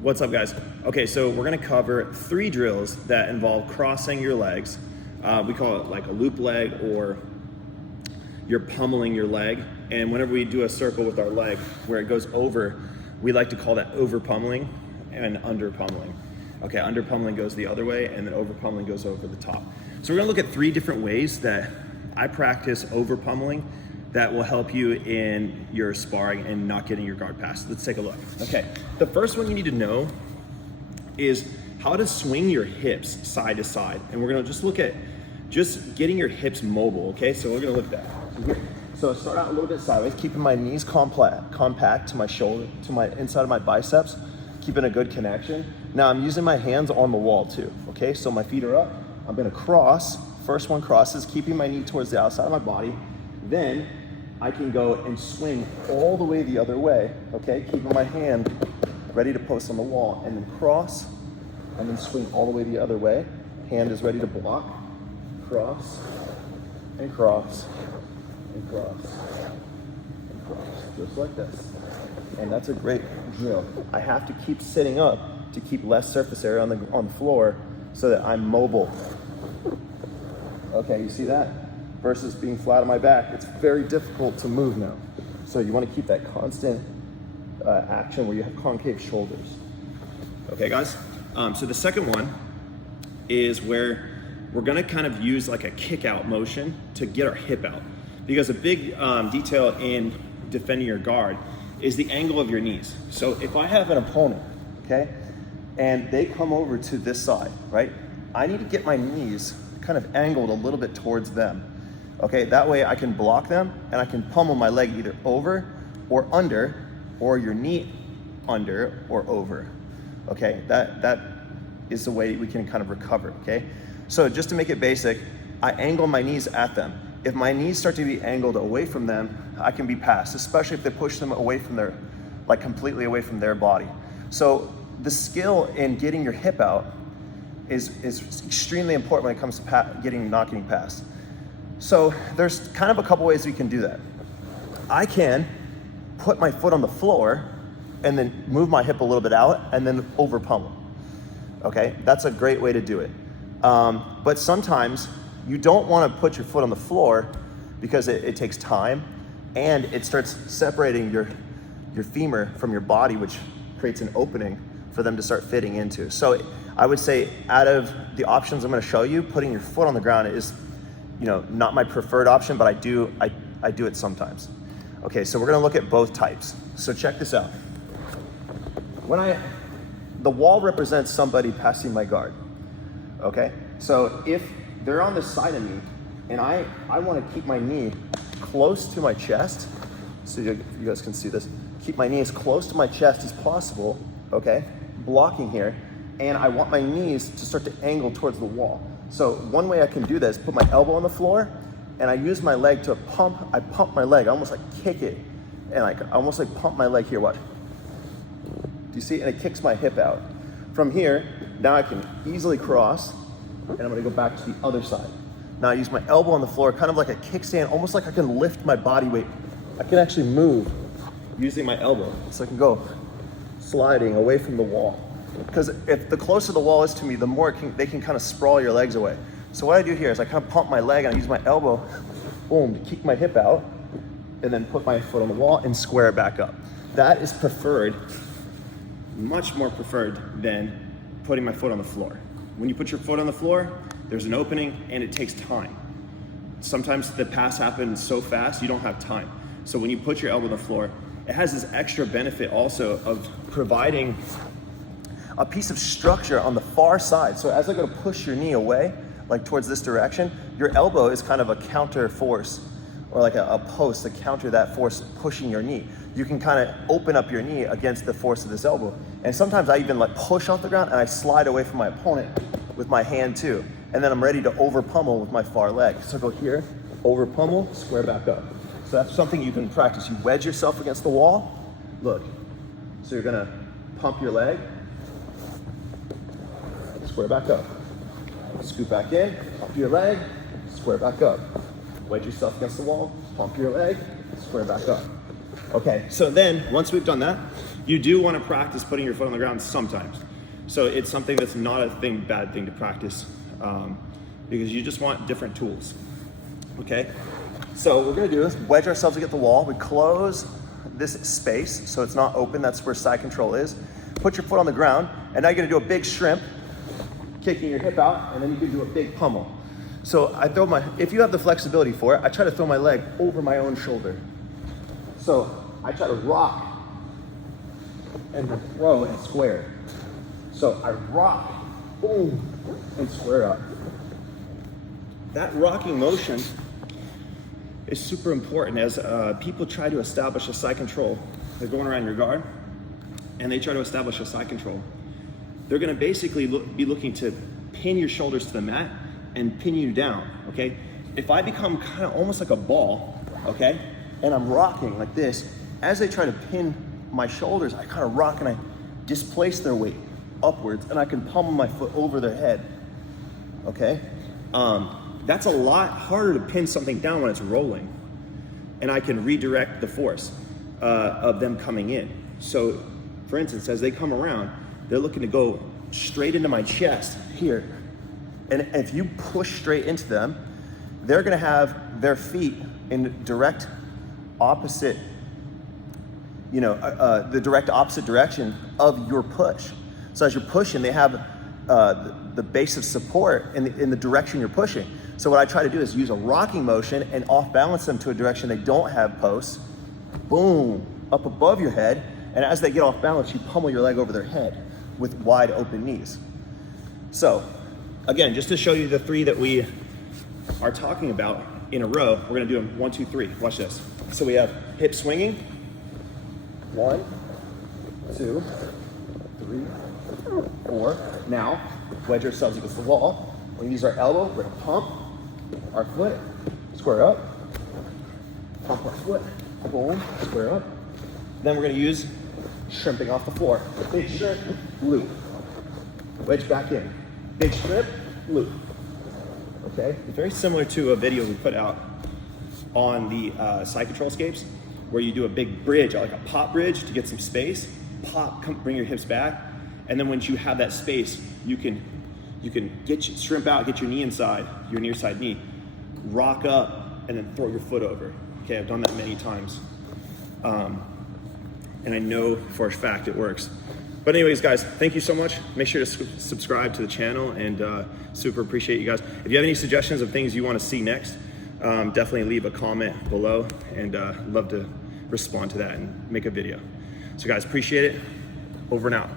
What's up, guys? Okay, so we're gonna cover 3 drills that involve crossing your legs. We call it like a loop leg, or you're pummeling your leg. And whenever we do a circle with our leg where it goes over, we like to call that over pummeling and under pummeling. Okay, under pummeling goes the other way, and then over pummeling goes over the top. So we're gonna look at 3 different ways that I practice over pummeling that will help you in your sparring and not getting your guard passed. Let's take a look. Okay, the first one you need to know is how to swing your hips side to side. And we're gonna just look at just getting your hips mobile, okay? So we're gonna look at that. So start out a little bit sideways, keeping my knees compact to my shoulder, to my inside of my biceps, keeping a good connection. Now I'm using my hands on the wall too, okay? So my feet are up, I'm gonna cross. First one crosses, keeping my knee towards the outside of my body. Then I can go and swing all the way the other way, okay? Keeping my hand ready to post on the wall, and then cross, and then swing all the way the other way. Hand is ready to block, cross, and cross, and cross, and cross, just like this. And that's a great drill. I have to keep sitting up to keep less surface area on the floor so that I'm mobile. Okay, you see that? Versus being flat on my back, it's very difficult to move now. So you want to keep that constant action where you have concave shoulders. Okay, guys? So the second one is where we're gonna kind of use like a kick out motion to get our hip out. Because a big detail in defending your guard is the angle of your knees. So if I have an opponent, okay, and they come over to this side, right? I need to get my knees kind of angled a little bit towards them. Okay, that way I can block them and I can pummel my leg either over or under, or your knee under or over. Okay, that is the way we can kind of recover, okay? So just to make it basic, I angle my knees at them. If my knees start to be angled away from them, I can be passed, especially if they push them away from their, like completely away from their body. So the skill in getting your hip out is extremely important when it comes to not getting passed. So there's kind of a couple ways we can do that. I can put my foot on the floor and then move my hip a little bit out and then over pummel. Okay, that's a great way to do it. But sometimes you don't want to put your foot on the floor because it takes time and it starts separating your femur from your body, which creates an opening for them to start fitting into. So I would say out of the options I'm going to show you, putting your foot on the ground is, you know, not my preferred option, but I do it sometimes. Okay, so we're gonna look at both types. So check this out. The wall represents somebody passing my guard, okay? So if they're on the side of me and I wanna keep my knee close to my chest, so you guys can see this, keep my knee as close to my chest as possible, okay? Blocking here, and I want my knees to start to angle towards the wall. So one way I can do that is put my elbow on the floor and I use my leg to I pump my leg, I almost like kick it, and I almost like pump my leg here, watch. Do you see? And it kicks my hip out. From here, now I can easily cross, and I'm gonna go back to the other side. Now I use my elbow on the floor, kind of like a kickstand, almost like I can lift my body weight. I can actually move using my elbow. So I can go sliding away from the wall. Because if the closer the wall is to me, the more they can kind of sprawl your legs away. So what I do here is I kind of pump my leg and I use my elbow, boom, to keep my hip out, and then put my foot on the wall and square it back up. That is preferred, much more preferred than putting my foot on the floor. When you put your foot on the floor, there's an opening and it takes time. Sometimes the pass happens so fast, you don't have time. So when you put your elbow on the floor, it has this extra benefit also of providing a piece of structure on the far side. So as I go to push your knee away, like towards this direction, your elbow is kind of a counter force, or like a post to counter that force pushing your knee. You can kind of open up your knee against the force of this elbow. And sometimes I even like push off the ground and I slide away from my opponent with my hand too. And then I'm ready to over pummel with my far leg. So go here, over pummel, square back up. So that's something you can practice. You wedge yourself against the wall, look. So you're gonna pump your leg, square back up. Scoot back in, pump your leg, square back up. Wedge yourself against the wall, pump your leg, square back up. Okay, so then once we've done that, You do want to practice putting your foot on the ground sometimes. So it's something that's not a bad thing to practice, because you just want different tools, okay? So what we're gonna do is wedge ourselves against the wall. We close this space so it's not open. That's where side control is. Put your foot on the ground, and now you're gonna do a big shrimp, kicking your hip out, and then you can do a big pummel. So I throw if you have the flexibility for it, I try to throw my leg over my own shoulder. So I try to rock and then throw and square. So I rock, boom, and square up. That rocking motion is super important as people try to establish a side control. They're going around your guard and they try to establish a side control. They're gonna basically be looking to pin your shoulders to the mat and pin you down, okay? If I become kind of almost like a ball, okay, and I'm rocking like this, as they try to pin my shoulders, I kind of rock and I displace their weight upwards and I can pummel my foot over their head, okay? That's a lot harder to pin something down when it's rolling, and I can redirect the force of them coming in. So for instance, as they come around, they're looking to go straight into my chest here. And if you push straight into them, they're gonna have their feet in direct opposite, the direct opposite direction of your push. So as you're pushing, they have the base of support in the direction you're pushing. So what I try to do is use a rocking motion and off balance them to a direction they don't have posts, boom, up above your head. And as they get off balance, you pummel your leg over their head with wide open knees. So again, just to show you the 3 that we are talking about in a row, we're gonna do them 1, 2, 3. Watch this. So we have hip swinging. 1, 2, 3, 4. Now, wedge ourselves against the wall. We're gonna use our elbow, we're gonna pump our foot, square up, pump our foot, boom, square up. Then we're gonna use shrimping off the floor. Big shrimp, loop. Wedge back in. Big shrimp, loop. Okay? It's very similar to a video we put out on the side control escapes, where you do a big bridge, like a pop bridge to get some space. Pop, bring your hips back. And then once you have that space, you can shrimp out, get your knee inside, your near side knee, rock up, and then throw your foot over. Okay, I've done that many times. And I know for a fact it works. But anyways, guys, thank you so much. Make sure to subscribe to the channel, and super appreciate you guys. If you have any suggestions of things you want to see next, definitely leave a comment below, and love to respond to that and make a video. So guys, appreciate it. Over and out.